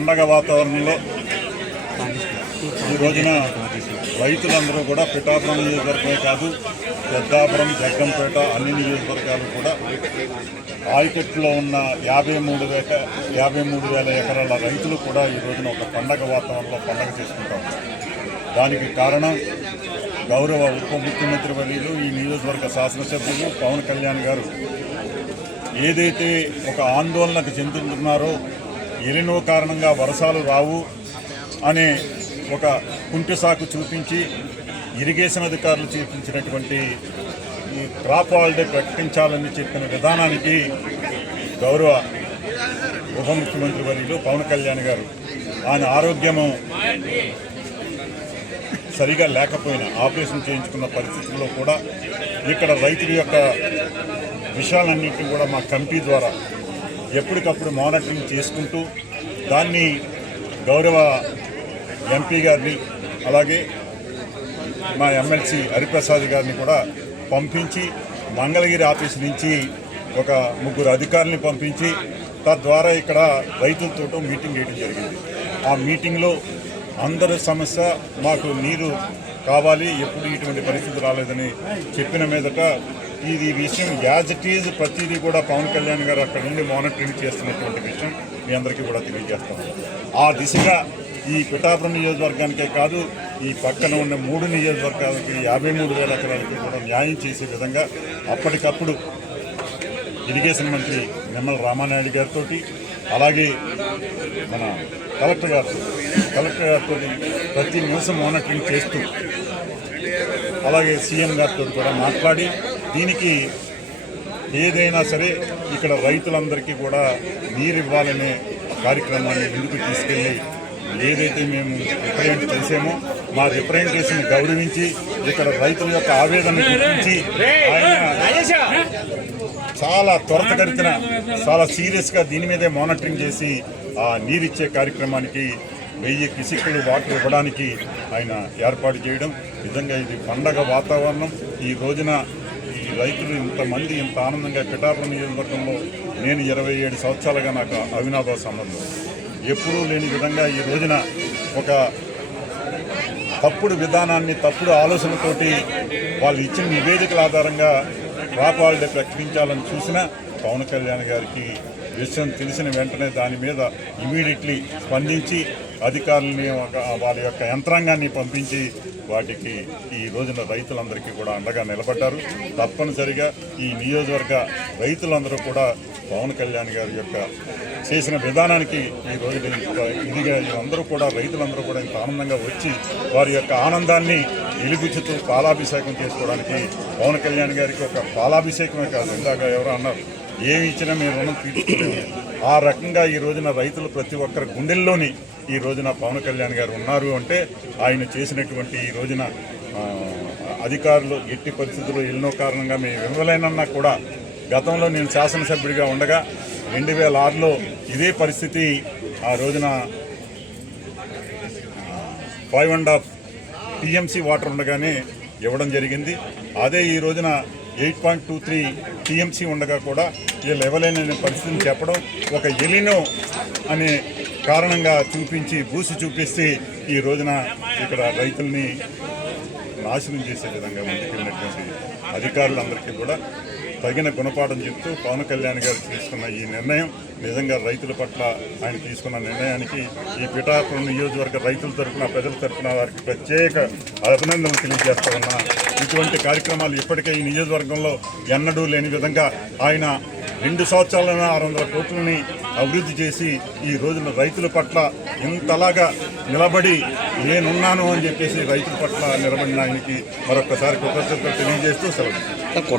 పండగ వాతావరణంలో ఈ రోజున రైతులందరూ కూడా పిఠాపురం నియోజకవర్గమే కాదు, పెద్దాపురం, జగ్గంపేట అన్ని నియోజకవర్గాలు కూడా ఆయకట్టులో ఉన్న 53,000 ఎకరాల రైతులు కూడా ఈ రోజున ఒక పండగ వాతావరణంలో పండగ చేసుకుంటారు. దానికి కారణం గౌరవ ఉప ముఖ్యమంత్రి వర్యులు, ఈ నియోజకవర్గ శాసనసభ్యులు పవన్ కళ్యాణ్ గారు ఏదైతే ఒక ఆందోళనకు చెందుతున్నారో, ఎలినో కారణంగా వర్షాలు రావు అనే ఒక కుంటి సాకు చూపించి ఇరిగేషన్ అధికారులు చూపించినటువంటి ఈ క్రాప్ హాలిడే ప్రకటించాలని చెప్పిన విధానానికి గౌరవ ఉప ముఖ్యమంత్రి వర్యులు పవన్ కళ్యాణ్ గారు ఆయన ఆరోగ్యము సరిగా లేకపోయినా ఆపరేషన్ చేయించుకున్న పరిస్థితుల్లో కూడా ఇక్కడ రైతుల యొక్క విషయాలన్నింటినీ కూడా మా కమిటీ ద్వారా ఎప్పటికప్పుడు మానిటరింగ్ చేసుకుంటూ దాన్ని గౌరవ ఎంపీ గారిని అలాగే మా ఎమ్మెల్సీ హరిప్రసాద్ గారిని కూడా పంపించి మంగళగిరి ఆఫీస్ నుంచి ఒక 3 అధికారులని పంపించి తద్వారా ఇక్కడ రైతులతో మీటింగ్ చేయడం జరిగింది. ఆ మీటింగ్లో అందరి సమస్య మాకు నీరు కావాలి, ఎప్పుడు ఇటువంటి పరిస్థితి రాలేదని చెప్పిన మీదట ఇది విషయం యాజ్ ఇట్ ఈజ్ ప్రతిదీ కూడా పవన్ కళ్యాణ్ గారు అక్కడ నుండి మానిటరింగ్ చేస్తున్నటువంటి విషయం మీ అందరికీ కూడా తెలియజేస్తాం. ఆ దిశగా ఈ పిఠాపురం నియోజకవర్గానికే కాదు, ఈ పక్కన ఉన్న 3 నియోజకవర్గాలకి 53,000 ఎకరాలకి కూడా న్యాయం చేసే విధంగా అప్పటికప్పుడు ఇరిగేషన్ మంత్రి నిమ్మల రామానాయుడు గారితో అలాగే మన కలెక్టర్ గారితో ప్రతి నిమిషం మానిటరింగ్ చేస్తూ అలాగే సీఎం గారితో కూడా మాట్లాడి దీనికి ఏదైనా సరే ఇక్కడ రైతులందరికీ కూడా నీరు ఇవ్వాలనే కార్యక్రమాన్ని ముందుకు తీసుకెళ్ళి ఏదైతే మేము రిప్రజెంట్ చేసామో మా రిప్రజెంటేషన్ గౌరవించి ఇక్కడ రైతుల యొక్క ఆవేదన గురించి ఆయన చాలా త్వరితగతిన చాలా సీరియస్గా దీని మీదే మానిటరింగ్ చేసి ఆ నీరిచ్చే కార్యక్రమానికి 1000 క్యూసెక్కులు వాటర్ ఇవ్వడానికి ఆయన ఏర్పాటు చేయడం నిజంగా ఇది పండగ వాతావరణం. ఈ రోజున ఈ రైతులు ఇంతమంది ఇంత ఆనందంగా పిఠాపురం నియోజకవర్గంలో నేను 27 సంవత్సరాలుగా నాకు అవినాభావ సంబంధం ఎప్పుడూ లేని విధంగా ఈ రోజున ఒక తప్పుడు విధానాన్ని తప్పుడు ఆలోచనతోటి వాళ్ళు ఇచ్చిన నివేదికల ఆధారంగా క్రాప్ హాలిడే ప్రకటించాలని చూసినా పవన్ కళ్యాణ్ గారికి విషయం తెలిసిన వెంటనే దాని మీద ఇమీడియట్లీ స్పందించి అధికారులని వారి యొక్క యంత్రాంగాన్ని పంపించి వాటికి ఈ రోజున రైతులందరికీ కూడా అండగా నిలబడ్డారు. తప్పనిసరిగా ఈ నియోజకవర్గ రైతులందరూ కూడా పవన్ కళ్యాణ్ గారి యొక్క చేసిన విధానానికి ఈ రోజు ఇదిగా అందరూ కూడా రైతులందరూ కూడా ఇంత ఆనందంగా వచ్చి వారి యొక్క ఆనందాన్ని వెలిబుచ్చుతూ పాలాభిషేకం చేసుకోవడానికి పవన్ కళ్యాణ్ గారికి ఒక పాలాభిషేకమే కాదు, ఇందాక ఎవరో అన్నారు ఏమి ఇచ్చినా మీరు రుణం తీర్చుకోలేము, ఆ రకంగా ఈ రోజున రైతులు ప్రతి ఒక్కరి గుండెల్లోని ఈ రోజున పవన్ కళ్యాణ్ గారు ఉన్నారు అంటే ఆయన చేసినటువంటి ఈ రోజున అధికారులు ఎట్టి పరిస్థితుల్లో ఎన్నో కారణంగా మేము ఇవ్వలేనన్నా కూడా గతంలో నేను శాసనసభ్యుడిగా ఉండగా 2006లో ఇదే పరిస్థితి ఆ రోజున 5.5 టీఎంసీ వాటర్ ఉండగానే ఇవ్వడం జరిగింది. అదే ఈ రోజున 8.23 టీఎంసీ ఉండగా కూడా వీళ్ళు ఇవ్వలేని పరిస్థితిని చెప్పడం ఒక ఎలినో అనే కారణంగా బూసి చూపిస్తే ఈ రోజున ఇక్కడ రైతుల్ని నాశనం చేసే విధంగా ముందుకెళ్ళినటువంటి అధికారులందరికీ కూడా తగిన గుణపాఠం చెప్తూ పవన్ కళ్యాణ్ గారు తీసుకున్న ఈ నిర్ణయం నిజంగా రైతుల పట్ల ఆయన తీసుకున్న నిర్ణయానికి ఈ పిఠాపురం నియోజకవర్గ రైతుల తరఫున ప్రజల తరఫున వారికి ప్రత్యేక అభినందనలు తెలియజేస్తా ఉన్నా. ఇటువంటి కార్యక్రమాలు ఇప్పటికే ఈ నియోజకవర్గంలో ఎన్నడూ లేని విధంగా ఆయన 2 సంవత్సరాలైనా 600 కోట్లని అభివృద్ధి చేసి ఈ రోజున రైతుల పట్ల ఇంతలాగా నిలబడి నేనున్నాను అని చెప్పేసి రైతుల పట్ల నిలబడిన ఆయనకి మరొకసారి కృతజ్ఞతలు తెలియజేస్తూ సెలవు.